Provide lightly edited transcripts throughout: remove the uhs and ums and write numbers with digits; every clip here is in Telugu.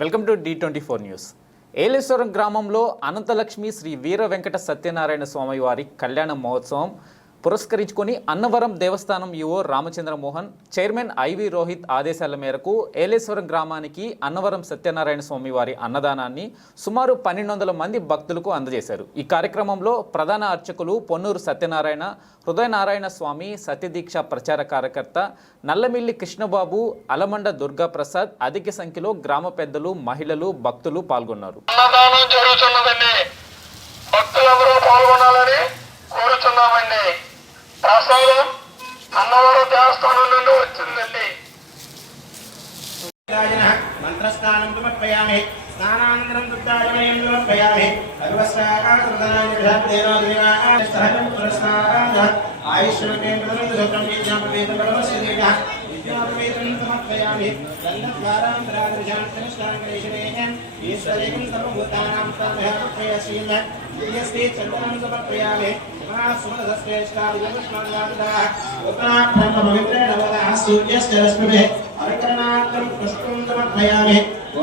Welcome to D24 news. Yeleswaram గ్రామంలో అనంతలక్ష్మి శ్రీ వీర వెంకట సత్యనారాయణ స్వామి వారి కళ్యాణ మహోత్సవం పురస్కరించుకొని అన్నవరం దేవస్థానం EO Ramachandra Mohan, chairman IV Rohit ఆదేశాల మేరకు ఏలేశ్వరం గ్రామానికి అన్నవరం సత్యనారాయణ స్వామి వారి అన్నదానాన్ని సుమారు 1200 మంది భక్తులకు అందజేశారు. ఈ కార్యక్రమంలో ప్రధాన అర్చకులు పొన్నూరు సత్యనారాయణ, హృదయనారాయణ స్వామి, సత్యదీక్ష ప్రచార కార్యకర్త నల్లమిల్లి కృష్ణబాబు, అలమండ దుర్గాప్రసాద్, అధిక సంఖ్యలో గ్రామ పెద్దలు, మహిళలు, భక్తులు పాల్గొన్నారు. ప్రసాదం అన్నవరం దేవస్థానం నుండి వచ్చిందండి. మంత్రస్నానం సమర్పయామి. స్నానానంతరం దుర్గాజనయం సమర్పయామి. సమర్పయామి. ఈశ్వరేకం సర్వభూతానాం సమర్పయామి.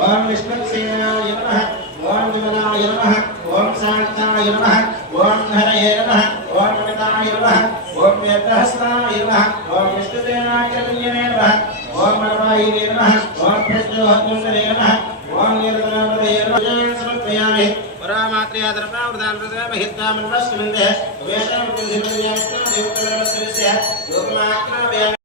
ఓం విష్ణుసేనాయ నమః, ఓం విమలాయ నమః, ఓం శాంతాయ నమః, ఓం హరయే నమః, ఓం అమితాయ నమః, ఓం వేదహస్తాయ నమః, ఓం విష్ణుసేనాయ నమః, ఓం మనవాయ నమః, ఓం ప్రజ్ఞోహత్తుందరే నమః, ఓం నీలకరామదే నమః. సమర్పయామి. పురామాత్రయా ధర్మావృతాన్ ప్రజామహిత్వామన్వస్మిందే వేదం కుందిమర్యామిత్వ దేవతవరవస్యస్య యోగమాక్రామయామి.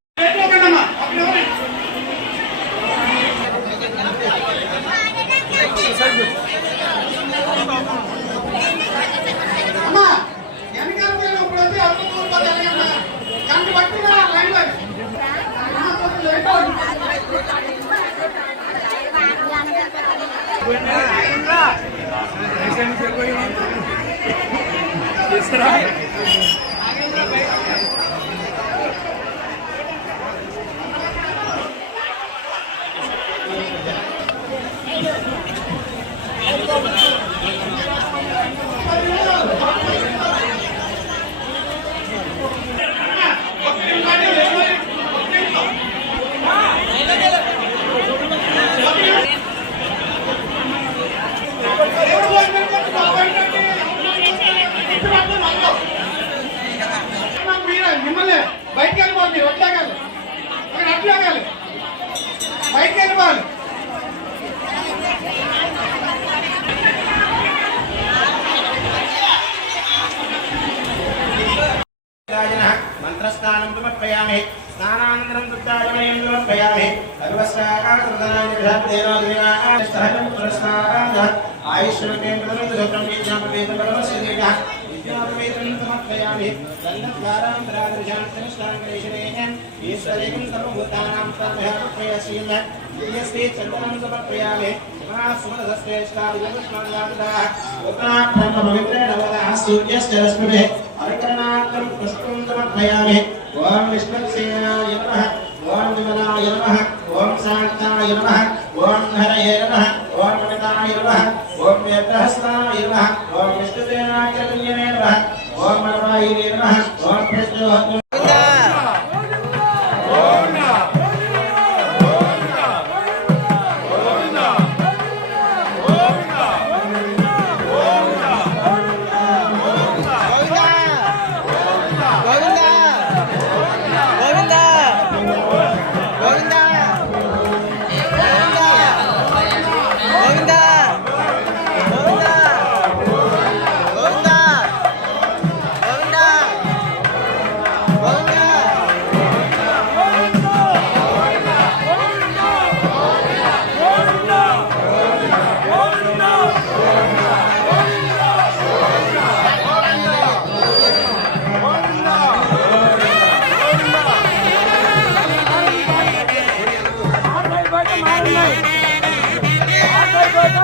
బయటికి వెళ్ళిపోవాలి, మీరు వచ్చాగాలి అక్కడ అట్లాగాలి బయటికి వెళ్ళిపోవాలి. మంత్రస్నానం సమర్పయామి. స్నానానంతరం దుర్గాజనయం సమర్పయామి. సమర్పయామి. ఈశ్వరేకం సర్వభూతానాం సమర్పయామి. సమర్పయామి. ఓం విష్ణుసేనాయ నమః, ఓం విమలాయ నమః, ఓం శాంతాయ నమః, ఓం హరయే నమః, ఓం అమితాయ నమః, ఓం వేదహస్తాయ నమః, ఓం విష్ణుసేనాయ నమః, ఓం మనవాయ నమః, ఓం ప్రజ్ఞోహత్తుందరే